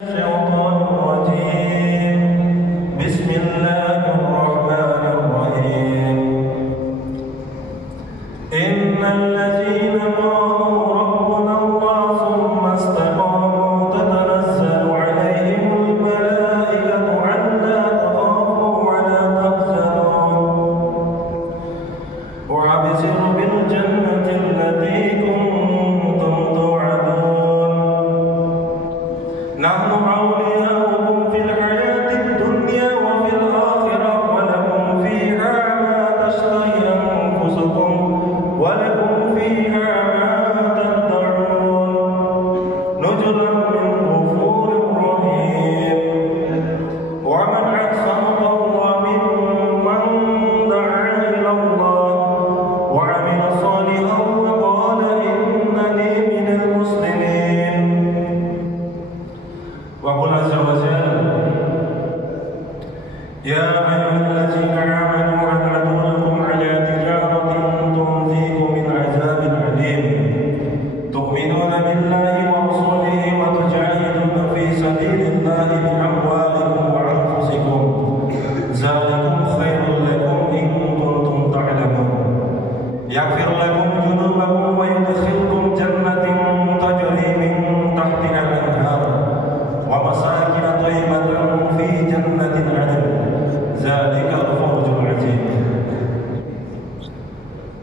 الشيطان الرجيم. بسم الله الرحمن الرحيم. إن الذين قالوا ربنا الله ثم استقاموا تتنزل عليهم الملائكة ألا تخافوا ولا تحزنوا وأبشروا بالجنة التي كنتم توعدون نحن أولياؤكم في الحياة الدنيا وفي الآخرة ولكم فيها ما تشتهي أنفسكم ولكم فيها ما تدعون نزلا من غفور رحيم. ومن أحسن قولا ممن دعا إلى الله وعمل صالحا وقال إنني من المسلمين. وقل عز وجل يا أيها الذين آمنوا هل أدلكم على تجارة تنجيكم من عذاب أليم تؤمنون بالله ورسوله وتجاهدون في سبيل الله بأموالكم وأنفسكم ذلكم خير لكم إن كنتم تعلمون يغفر لكم ذنوبكم ويدخلكم جنة تجري من تحتها الأنهار ومساكن طيبة في جنة عدن ذلك الفوز العظيم.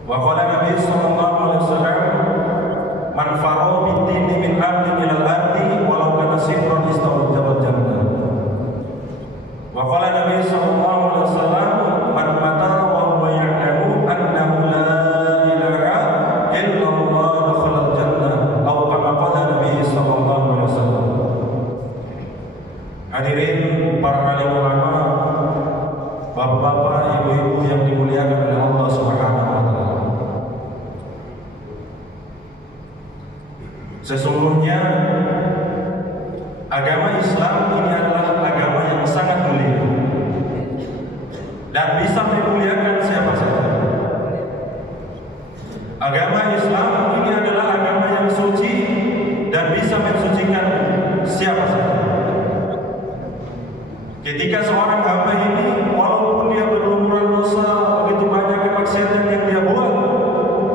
وقال النبي صلى الله عليه وسلم من فرغ بالدين من أرض إلى الأرض ولو كان سفرا استوجب الجنة. وقال النبي صلى الله عليه وسلم من مات وهو يعلم أنه لا إله إلا الله دخل الجنة أو كما قال النبي صلى الله عليه وسلم. Hadirin para alim ulama, bapak-bapak, ibu-ibu yang dimuliakan oleh Allah Subhanahu wa taala. Sesungguhnya agama Islam ini adalah agama yang sangat mulia dan bisa memuliakan siapa saja. Agama Islam ini adalah agama yang suci dan bisa mensucikan siapa saja. Ketika seorang hamba ini walaupun dia berlumuran dosa, begitu banyak kemaksiatan yang dia buat,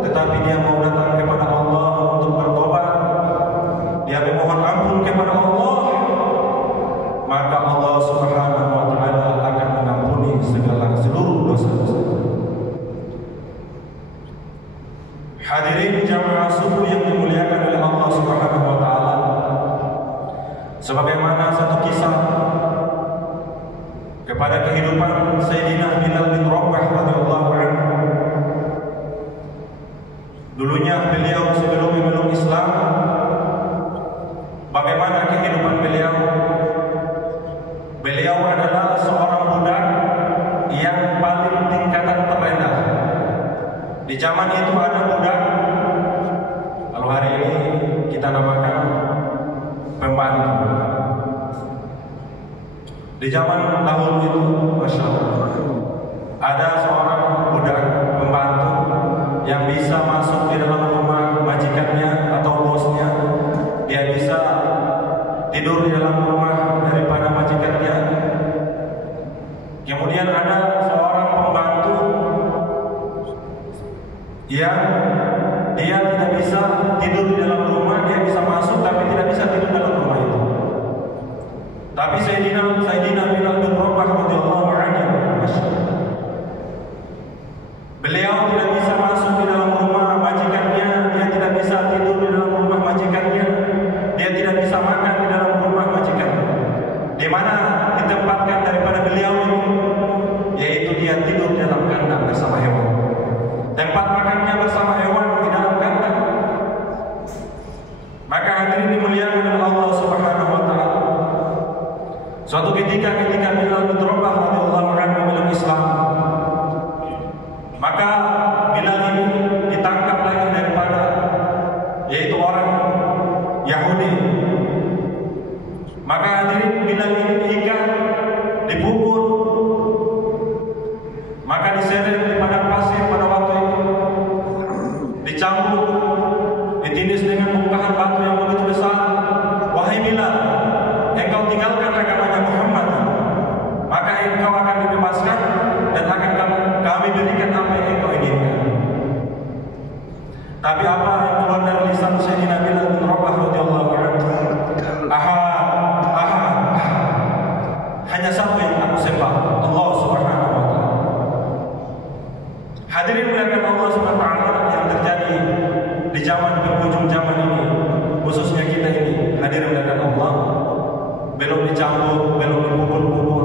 tetapi dia mau datang kepada Allah untuk bertobat, dia memohon ampun kepada Allah, maka Allah Subhanahu wa taala akan mengampuni seluruh dosa-dosa. Hadirin jamaah subuh yang dimuliakan oleh Allah Subhanahu wa taala, sebagaimana satu kisah kepada kehidupan Sayyidina Bilal bin Rabah radhiyallahu anhu. Dulunya beliau sebelum memeluk Islam, bagaimana kehidupan beliau? Beliau adalah seorang budak yang paling tingkatan terendah. Di zaman itu ada budak, kalau hari ini kita namakan pembantu. Di zaman dahulu itu, Masya Allah, ada seorang budak pembantu yang bisa masuk di dalam rumah majikannya atau bosnya. Dia bisa tidur di dalam rumah daripada majikannya. Kemudian ada seorang pembantu yang dia tidak bisa tidur di dalam rumah, dia bisa masuk tapi tidak bisa tidur dalam rumah itu. Tapi Sayyidina Bilal bin Rabah radhiyallahu anhu, beliau tidak bisa masuk di dalam rumah majikannya, dia tidak bisa tidur di dalam rumah majikannya, dia tidak bisa makan di dalam rumah majikannya. Di mana ditempatkan daripada beliau ini? Yaitu dia tidur di dalam kandang bersama hewan. Tempat makannya bersama hewan di dalam kandang. Maka hadirin dimuliakan oleh Allah Subhanahu wa taala. Suatu ketika Bilal bin Rabah radhiyallahu anhu memeluk Islam, maka Bilal ini ditangkap lagi daripada yaitu orang Yahudi. Maka hadirin Bilal ini diikat, dipukul, maka diseret di padang pasir pada waktu itu, dicambuk, ditindis dengan bongkahan batu yang begitu besar. Wahai Bilal, engkau Tapi apa yang keluar dari lisan Sayyidina Bilal bin Rabah radhiyallahu anhu? Ahad. Hanya satu yang aku sembah, Allah Subhanahu wa taala. Hadirin muliakan Allah Subhanahu wa taala, yang terjadi di zaman penghujung zaman ini, khususnya kita ini, hadirin muliakan Allah, belum dicambuk, belum dipukul-pukul,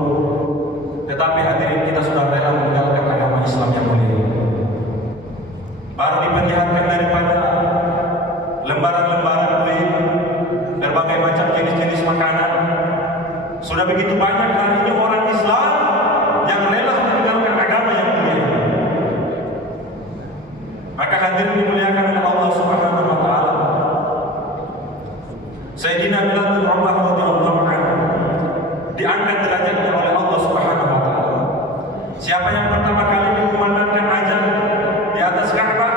tetapi hadirin kita sudah rela meninggalkan agama Islam yang mulia. Baru diperlihatkan daripada lembaran-lembaran duit, berbagai macam jenis-jenis makanan. Sudah begitu banyak hari ini orang Islam yang rela meninggalkan agama yang mulia. Maka hadirin dimuliakan oleh Allah Subhanahu wa taala, Sayyidina Bilal bin Rabah radhiyallahu anhu diangkat derajatnya oleh Allah Subhanahu wa taala. Siapa yang pertama kali dikumandangkan azan di atas Ka'bah?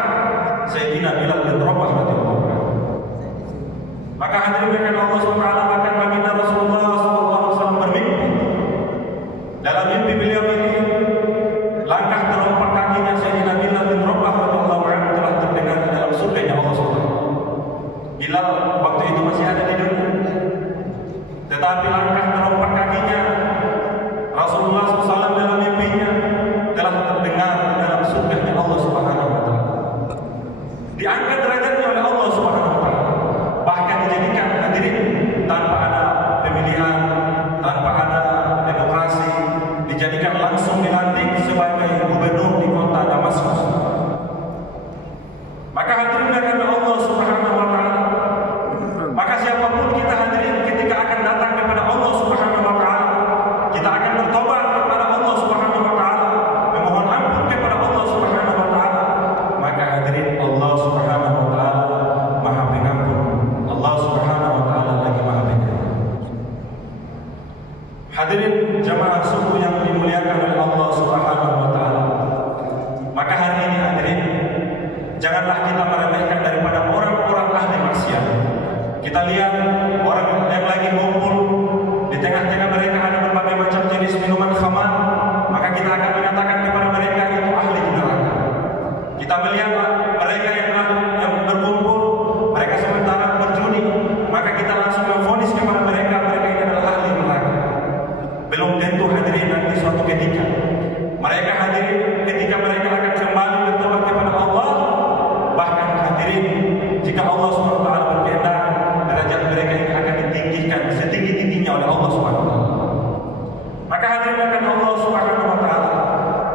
Sayyidina Bilal bin Rabah radhiyallahu anhu. Maka hadirin dimuliakan Allah Subhanahu wa taala, bahkan baginda Rasulullah sallallahu alaihi wasallam bermimpi. Dalam mimpi beliau ini, langkah terompak kakinya Sayyidina Bilal bin Rabah radhiyallahu anhu telah terdengar di dalam surganya Allah Subhanahu wa taala. Bilal waktu itu masih ada di dunia, tetapi langkah terompak kakinya Rasulullah SAW dalam mimpinya telah terdengar di dalam surganya Allah Subhanahu wa taala. Diangkat derajatnya oleh Allah Subhanahu wa taala, bahkan dijadikan hadirin tanpa ada pemilihan, tanpa ada demokrasi, dijadikan langsung dilantik sebagai gubernur di kota Damaskus. Maka hadirin dimuliakan Allah Subhanahu wa taala, maka siapapun kita hadirin ketika akan datang kepada Allah Subhanahu wa taala, kita akan bertobat kepada Allah Subhanahu wa taala, memohon ampun kepada Allah Subhanahu wa taala. Maka hadirin, Allah Subhanahu wa taala Maha Pengampun, Allah Subhanahu wa taala lagi Maha Penyayang. Hadirin jamaah subuh yang dimuliakan oleh Allah Subhanahu wa taala. Maka hari ini hadirin, janganlah kita meremehkan daripada orang-orang ahli maksiat. Kita lihat orang yang lagi ngumpul, di tengah-tengah mereka ada berbagai macam jenis minuman khamar, maka kita akan menyatakan kepada mereka itu ahli neraka. Kita melihat mereka yang berkumpul, mereka sementara berjudi, maka kita langsung memvonis kepada mereka ini adalah ahli neraka. Belum tentu hadirin nanti suatu ketika mereka hadirin, ketika mereka akan kembali bertobat kepada Allah, bahkan hadirin, jika Allah SWT berkehendak, derajat mereka ini akan ditinggikan setinggi-tingginya oleh Allah SWT. Maka hadirin akan Allah SWT,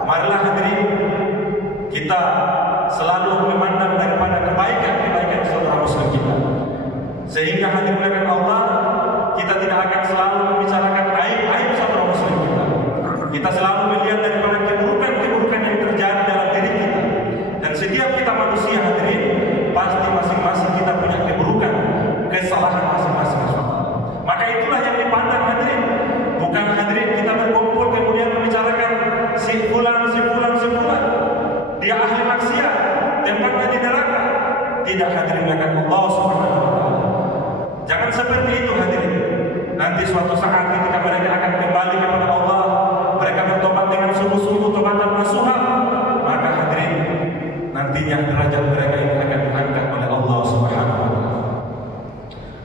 marilah hadirin kita selalu memandang daripada kebaikan-kebaikan saudara muslim kita, sehingga hadirin akan Allah, kita tidak akan selalu membicarakan aib-aib saudara muslim kita. Kita selalu melihat daripada keburukan-keburukan yang terjadi dalam diri kita. Dan setiap kita manusia hadirin, pasti masing-masing kita punya keburukan, kesalahan masing-masing. Maka itulah yang dipandang hadirin. Bukan hadirin kita berkumpul kemudian membicarakan si fulan, dia ahli maksiat, tempatnya di neraka. Tidak hadirin akan Allah Subhanahu wa taala. Jangan seperti itu hadirin. Nanti suatu saat ketika mereka akan kembali kepada Allah, mereka bertobat dengan sungguh-sungguh tobatan nasuha, maka hadirin, nantinya derajat mereka ini akan diangkat oleh Allah Subhanahu wa taala.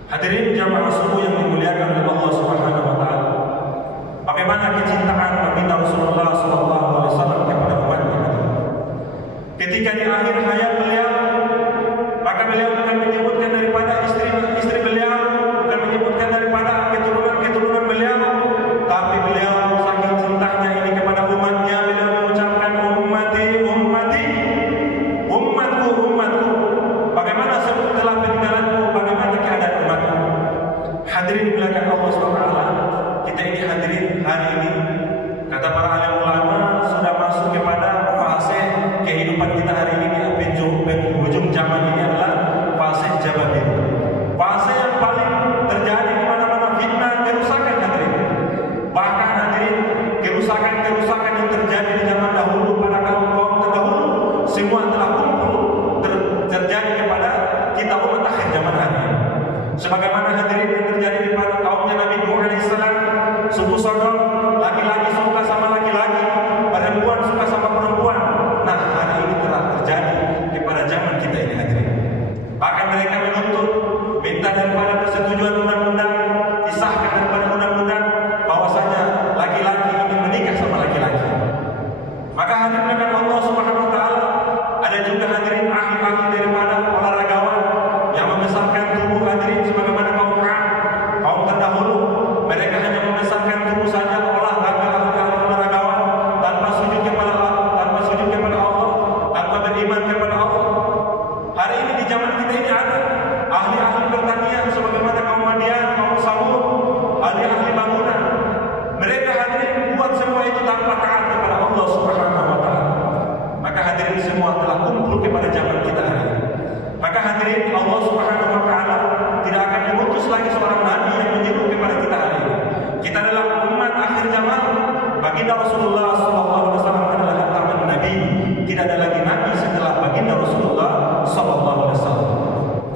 Hadirin jamaah subuh yang dimuliakan oleh Allah Subhanahu wa taala, bagaimana kecintaan baginda Rasulullah sallallahu alaihi wasallam kepada umatnya. Ketika di akhir hayat beliau, maka beliau bukan menyebutkan daripada istri beliau, bukan menyebutkan daripada keturunan beliau, tapi beliau saking cintanya ini kepada umatnya, beliau mengucapkan ummati, umatku. Bagaimana setelah peninggalanku, bagaimana keadaan umatku? Hadirin dimuliakan Allah SWT, kita ini hadirin hari ini, kata para alim ulama, sudah masuk kepada fase kehidupan kita hari ini. Penghujung zaman ini adalah fase Jababir, fase yang paling terjadi di mana-mana fitnah, kerusakan hadirin. Bahkan hadirin, kerusakan yang terjadi di zaman dahulu pada kaum terdahulu, semua telah kumpul terjadi kepada kita umat akhir zaman hari. Sebagaimana hadirin yang terjadi di pada kaumnya Nabi Nuh alaihissalam, suku Sodom, laki-laki suka sama laki-laki, perempuan suka sama perempuan. Nah, hari ini telah terjadi kepada zaman kita ini hadirin. daripada persetujuan undang-undang disahkan daripada undang-undang bahwasanya laki-laki ingin menikah sama laki-laki. Maka hadirin dengan Allah Subhanahu wa taala, ada juga hadirin ahli-ahli daripada olahragawan yang membesarkan tubuh hadirin sebagaimana kaum terdahulu. Mereka hanya membesarkan tubuh saja, olahraga ahli-ahli olahragawan tanpa sujud kepada Allah, tanpa beriman kepada Allah. Hari ini di zaman kita ini ada ahli-ahli pertanian sebagaimana kaum Madian, kaum Samud, ahli-ahli bangunan. Mereka hadirin buat semua itu tanpa taat kepada Allah Subhanahu wa taala. Maka hadirin semua telah kumpul kepada zaman kita hari ini. Maka hadirin, Allah Subhanahu wa taala tidak akan mengutus lagi seorang nabi yang menyeru kepada kita hari ini. Kita adalah umat akhir zaman. Baginda Rasulullah sallallahu alaihi wasallam adalah khatamun nabi. Tidak ada lagi nabi setelah baginda Rasulullah sallallahu alaihi wasallam.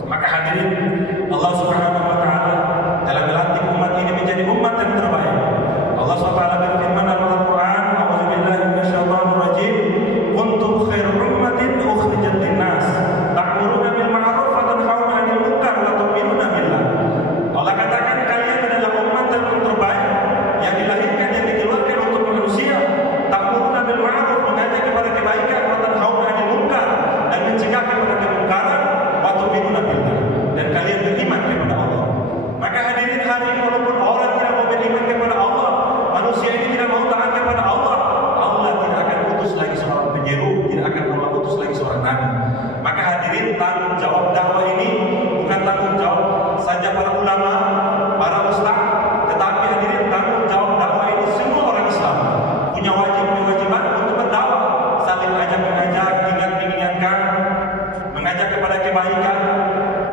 Maka hadirin, Allah Subhanahu wa taala telah melantik umat ini menjadi umat yang terbaik. Allah SWT berfirman dalam Al-Quran, "A'udzubillahi minasyaitonir rajim, kuntum khairu ummatin ukhrijat lin-nas, ta'muruna bil ma'ruf wa tanhauna 'anil munkar wa tu'minuna billah." Allah katakan kalian adalah umat yang terbaik yang dilahirkan, yang dikeluarkan untuk manusia. Ta'muruna bil ma'ruf, mengajak kepada kebaikan, wa tanhauna 'anil munkar, dan mencegah kepada kemungkaran, wa tu'minuna billah, dan kalian beriman kepada Allah. Maka hadirin, hari ini walaupun orang tidak mau beriman kepada Allah, manusia ini tidak mau taat kepada Allah, Allah tidak akan utus lagi seorang penyeru, tidak akan Allah utus lagi seorang nabi. Maka hadirin, tanggung jawab dakwah ini bukan tanggung jawab saja para ulama, para ustaz, tetapi hadirin, tanggung jawab dakwah ini semua orang Islam punya kewajiban untuk berdakwah, saling mengajak, mengingatkan, mengajak kepada kebaikan.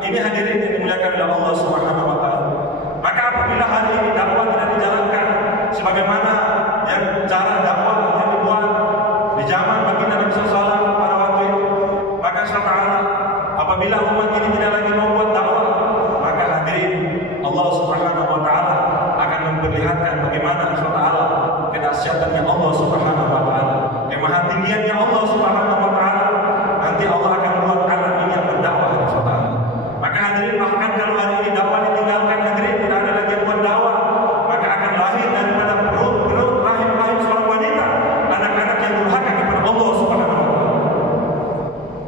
Ini hadirin yang dimuliakan oleh Allah Subhanahu wa taala. Maka apabila hari ini dakwah tidak dijalankan sebagaimana yang cara dakwah yang dibuat di zaman baginda Nabi SAW pada waktu itu, maka insyaallah apabila umat ini tidak lagi membuat dakwah, maka hadirin, Allah Subhanahu wa taala akan memperlihatkan bagaimana insyaallah kedahsyatannya Allah Subhanahu wa taala, kemahatinggiannya Allah Subhanahu wa taala. Nanti Allah akan buat alam ini yang berdakwah insyaallah. Maka hadirin, bahkan kalau hari ini dakwah ditinggalkan, hadirin, tidak ada lagi yang buat dakwah, maka akan lahir daripada perut rahim seorang wanita anak-anak yang durhaka kepada Allah Subhanahu wa taala.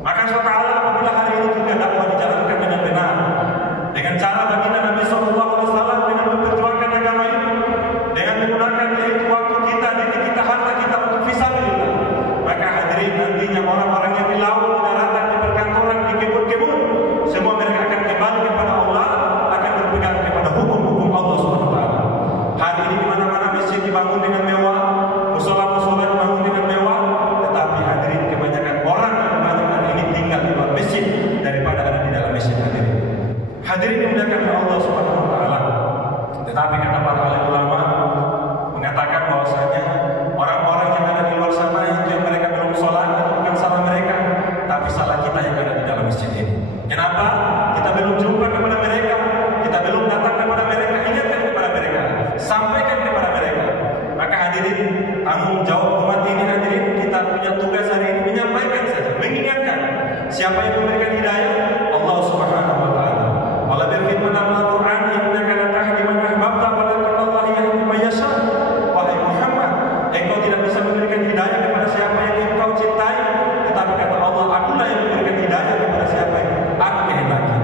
Maka insyaallah apabila hari ini juga dakwah dijalankan dengan benar, dengan cara baginda Nabi sallallahu alaihi wasallam, dengan memperjuangkan agama ini, dengan menggunakan yaitu waktu kita, diri kita, harta kita untuk fisabilillah, maka hadirin, nantinya orang-orang yang di laut, di daratan, di perkantoran, di kebun-kebun, semua mereka akan kembali kepada Allah, akan berpegang kepada hukum-hukum Allah Subhanahu wa taala. Hari ini di mana-mana masjid dibangun dengan mewah, musola-musola dibangun dengan mewah, tetapi hadirin, kebanyakan orang ini tinggal di luar masjid daripada ada di dalam masjid. Hadirin dimuliakan oleh Allah Subhanahu wa taala. Tetapi kata para ahli ulama mengatakan bahwasanya orang-orang yang ada di luar sana itu yang mereka belum sholat, itu bukan salah mereka, tapi salah kita yang ada di dalam masjid ini. Kenapa? Kita belum jumpa kepada mereka, kita belum datang kepada mereka, ingatkan kepada mereka, sampaikan kepada mereka. Maka hadirin, tanggung jawab umat ini hadirin, kita punya tugas hari ini menyampaikan saja, mengingatkan. Siapa yang memberikan hidayah? Allah Subhanahu wa taala. Allah berfirman dalam Al-Quran, "Innaka la tahdi man ahbabta walakin Allah yahdi man yasha." Wahai Muhammad, engkau tidak bisa memberikan hidayah kepada siapa yang engkau cintai, tetapi kata Allah, akulah yang memberikan hidayah kepada siapa yang aku kehendaki.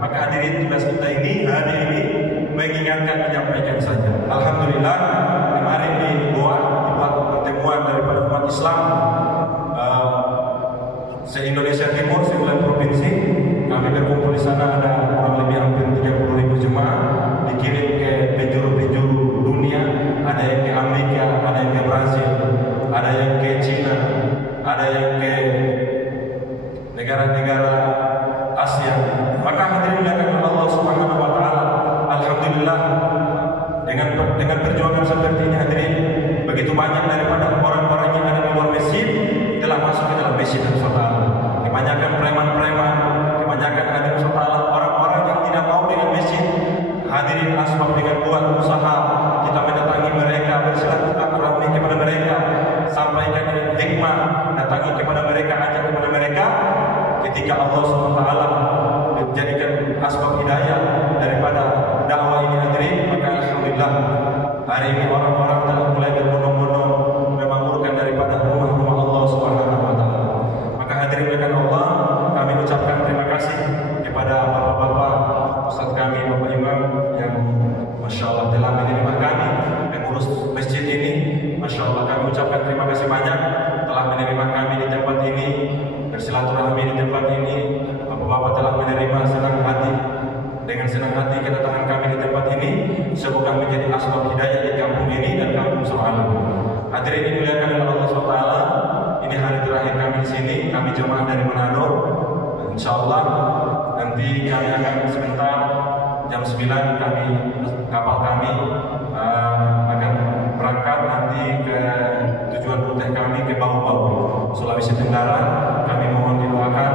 Maka hadirin, tugas kita ini hari ini mengingatkan, menyampaikan saja. Alhamdulillah, kemarin dibuat pertemuan daripada umat Islam se-Indonesia Timur, 9 provinsi. Kami berkumpul di sana, ada kurang lebih hampir 30.000 jemaah, dikirim ke penjuru-penjuru dunia. Ada yang ke Amerika, ada yang ke Brazil, ada yang ke China, ada yang ke negara-negara Asia. Maka hadirin dimuliakan Allah Subhanahu wa taala, alhamdulillah, dengan perjuangan seperti ini hadirin, begitu banyak daripada orang-orang yang ada di luar masjid telah masuk ke dalam masjid insyaallah. Kebanyakan preman-preman, kebanyakan hadirin insyaallah, orang-orang yang tidak mau dengan masjid, hadirin asbab dengan buat usaha, kita mendatangi mereka, bersilaturahmi kepada mereka, sampaikan dengan hikmah, datangi kepada mereka, ajak kepada mereka. Ketika Allah SWT menjadikan asbab hidayah, daripada dakwah ini hadirin, maka alhamdulillah hari ini orang-orang telah mulai berbondong-bondong memakmurkan daripada rumah-rumah Allah Subhanahu wa taala. Maka hadirin rekan Allah, kami ucapkan terima kasih kepada bapak-bapak ustaz kami, Bapak Imam yang Masya Allah telah menerima kami mengurus masjid ini. Masya Allah kami ucapkan terima kasih banyak telah menerima kami di tempat ini, bersilaturahmi di tempat ini. Bapak-bapak telah menerima senang hati, dengan senang hati kedatangan kami di tempat ini, semoga menjadi asbab hidayah di kampung ini dan kampung sealam. Hadirin dimuliakan oleh Allah SWT, ini hari terakhir kami di sini. Kami jemaah dari Manado. Insya Allah nanti kami akan sebentar jam 9 kapal kami akan berangkat nanti ke tujuan rute kami ke Bau-Bau, Sulawesi Tenggara. Kami mohon didoakan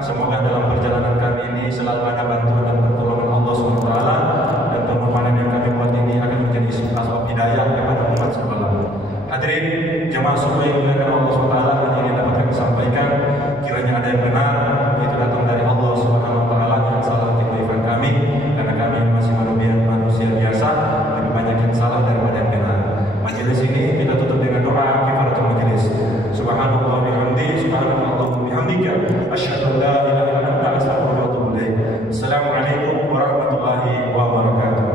semoga dalam perjalanan kami ini selalu ada bantuan dan pertolongan Allah SWT, dan pengorbanan yang kami buat ini akan menjadi asbab hidayah kepada umat sekalian. Hadirin jemaah semua yang dimuliakan Allah SWT, yang dapat kami sampaikan, kiranya ada yang benar itu datang dari Allah SWT, yang salah kehidupan kami, karena kami masih manusia biasa, lebih banyak yang salah daripada yang benar. Majelis ini kita tutup dengan doa kifaratul majelis. Subhanallah bihamdi, subhanallah bihamdika, asyhadu an la ilaha illa anta, astaghfiruka wa atubu ilaik. Assalamualaikum warahmatullahi wabarakatuh.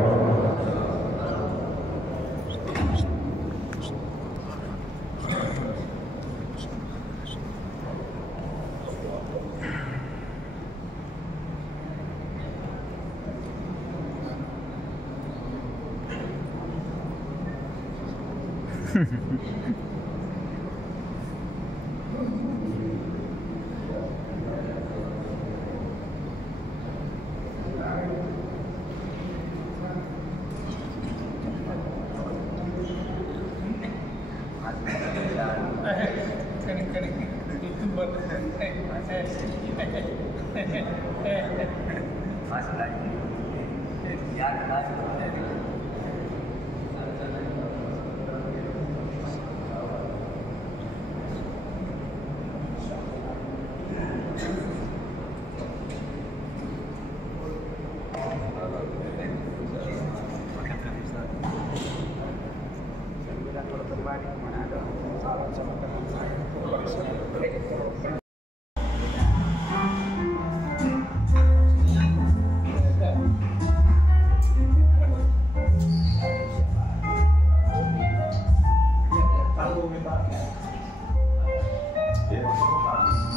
Yeah.